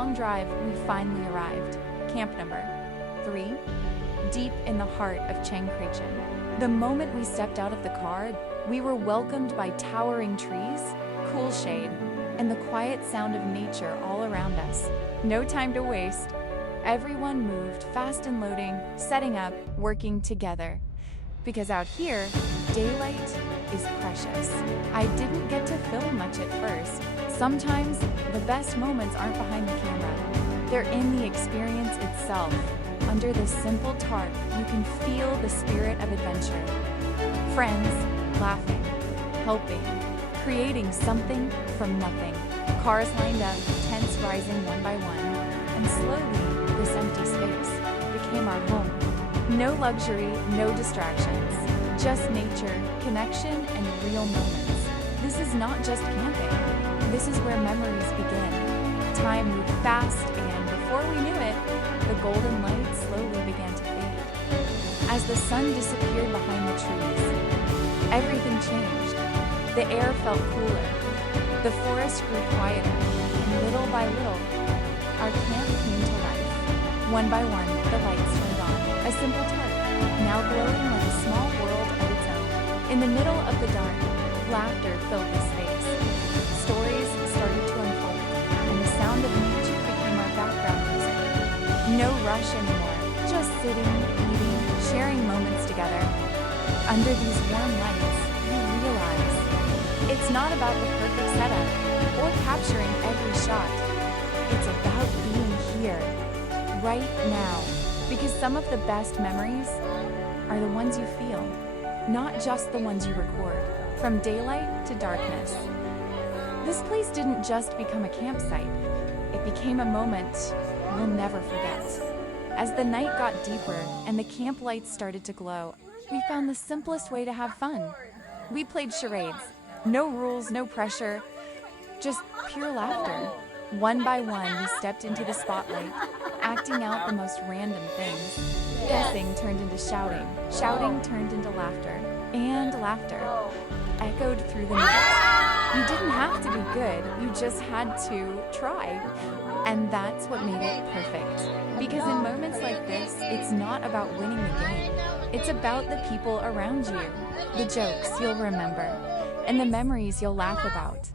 long drive, we finally arrived. Camp number 3, deep in the heart of Chiang Kai-chuen. The moment we stepped out of the car, we were welcomed by towering trees, cool shade, and the quiet sound of nature all around us. No time to waste. Everyone moved, fast and loading, setting up, working together. Because out here, daylight is precious. I didn't get to film much at first. Sometimes, the best moments aren't behind the camera. They're in the experience itself. Under this simple tarp, you can feel the spirit of adventure. Friends, laughing, helping, creating something from nothing. Cars lined up, tents rising one by one, and slowly, this empty space became our home. No luxury, no distractions, just nature, connection, and real moments. This is not just camping. This is where memories begin. Time moved fast, and before we knew it, the golden light slowly began to fade. As the sun disappeared behind the trees, everything changed. The air felt cooler. The forest grew quieter, and little by little, our camp came to life. One by one, the lights turned on. A simple tarp, now glowing like a small world of its own. In the middle of the dark, laughter filled the space. Stories started to unfold, and the sound of nature became our background music. No rush anymore, just sitting, eating, sharing moments together. Under these warm lights, you realize it's not about the perfect setup or capturing every shot. It's about being here, right now. Because some of the best memories are the ones you feel, not just the ones you record. From daylight to darkness. This place didn't just become a campsite. It became a moment we'll never forget. As the night got deeper and the camp lights started to glow, we found the simplest way to have fun. We played charades. No rules, no pressure, just pure laughter. One by one, we stepped into the spotlight, acting out the most random things. Guessing turned into shouting. Shouting turned into laughter. And laughter echoed through the night. You didn't have to be good. You just had to try. And that's what made it perfect. Because in moments like this, it's not about winning the game. It's about the people around you. The jokes you'll remember. And the memories you'll laugh about.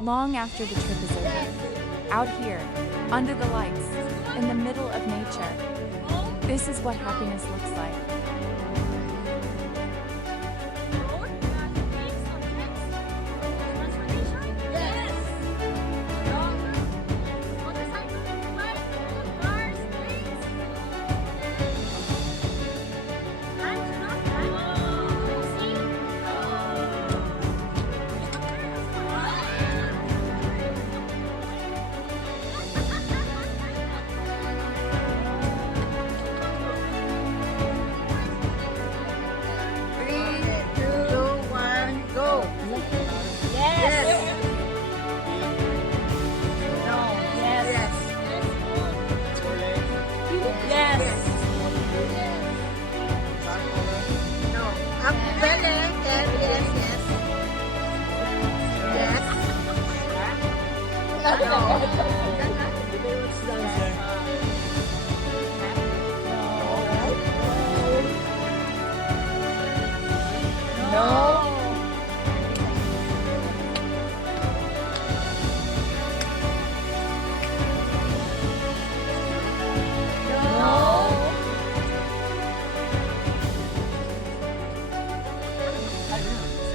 Long after the trip is over. Out here, under the lights, in the middle of nature. This is what happiness looks like.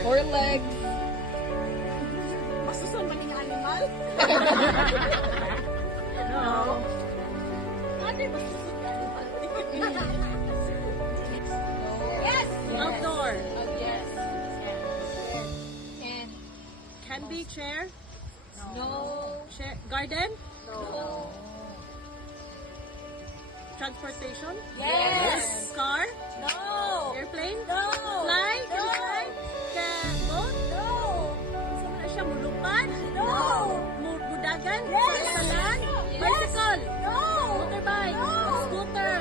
Four legs. Masusun ba niya animal? No. Ate, masusun ka animal. Yes! Outdoor. Yes. Can be chair? No. Chair. Garden? No. Transportation? Yes. Car? No. Airplane? No. Fly? Can No. you fly? Boat? No. Saan na siya? Mulupad? No. Budagan? Yes. Sa land? Yes. Bicycle? No. Motorbike? No. Scooter?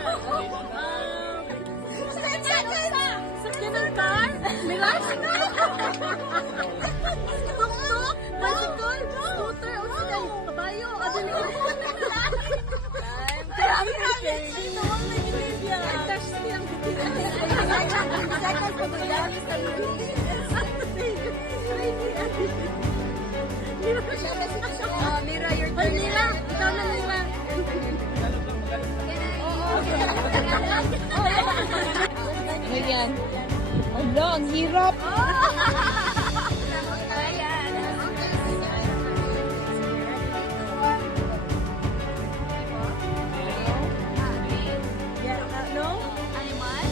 Sakyan ng car? Mirage? Tuk-tuk? Bicycle? Scooter? O sila? Kabayo? Adili? Mira, your Ay, turn. Mira! Ikaw na, Mira! Ganyan. Ano, ang hirap. Yeah, no? Animal?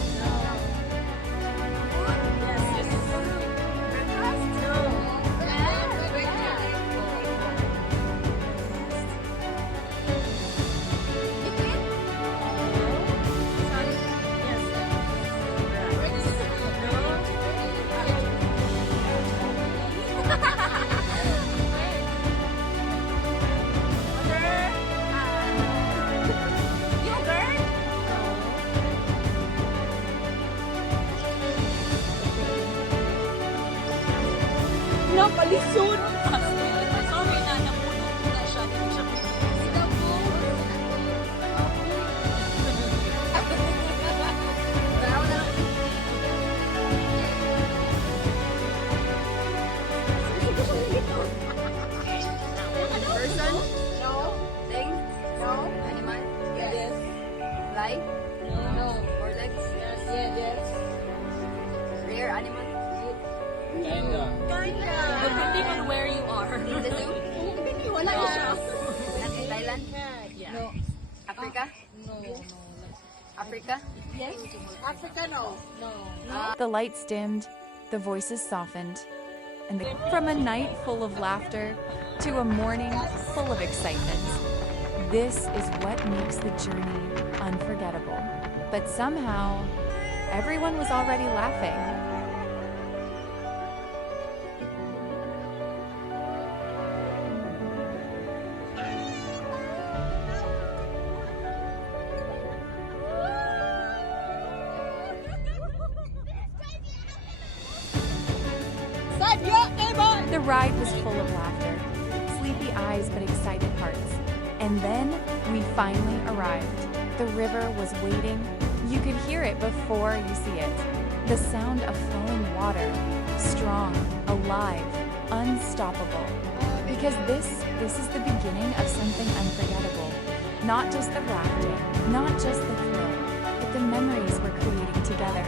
Napalisod! Sorry na, nabulog na siya. Hindi siya Person? No. Thing? No. Animal? Yes. Life? No. Four legs? Yes. Rare animal? Depending on where you are. In the zoo? Wala No. siya. Not in Thailand? No. Africa? No. Africa? Yes? Africa, no. No. The lights dimmed, the voices softened, and from a night full of laughter to a morning full of excitement. This is what makes the journey unforgettable. But somehow, everyone was already laughing. The ride was full of laughter, sleepy eyes but excited hearts. And then we finally arrived. The river was waiting. You could hear it before you see it. The sound of flowing water, strong, alive, unstoppable. Because this is the beginning of something unforgettable. Not just the rafting, not just the thrill, but the memories we're creating together.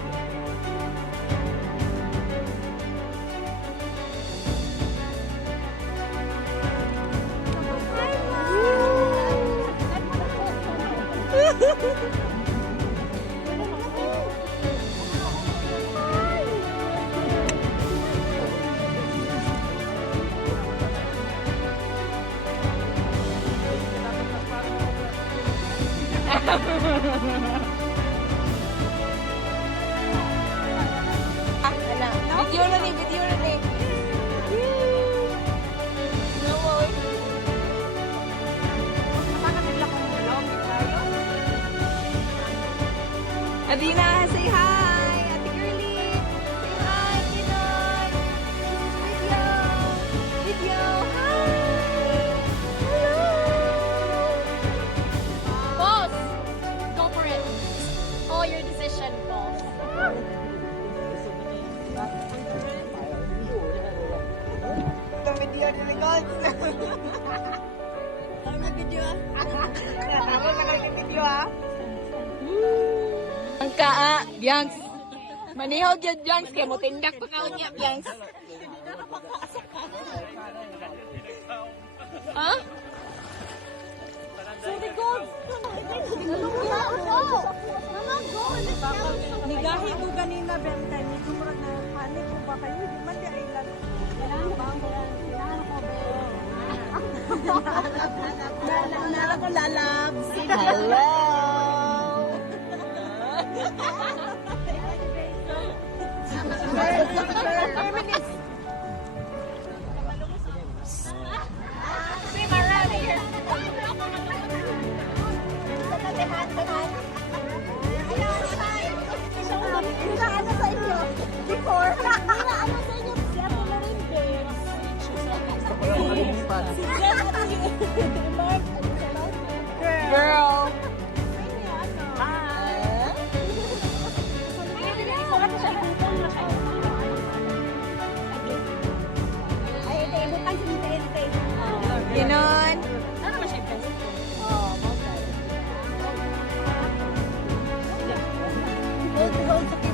Video na ni. No way. Adina, say hi! Ate Girlie! Say hi, Pinoy! This is Video! Hi! Hello! Boss! Go for it. Oh, your decision, boss. Ang kaa, Biangs. Manihog yun, Biangs. Kaya mo tindak pa kaon niya, Biangs. Ha? Nigahi ko ganina, Benta. Medyo murag na panik ko ba kayo? Di man di ay lalo. Kailangan ba ang kailangan ko ba? Nala ko lalab. Hello! Swim around here. Ano sa inyo? Before? Ano sa inyo? Siya po na rin, babe. Si Jen, ano yun? Mark, ano siya ba? Girl! Hi. Tigaon sa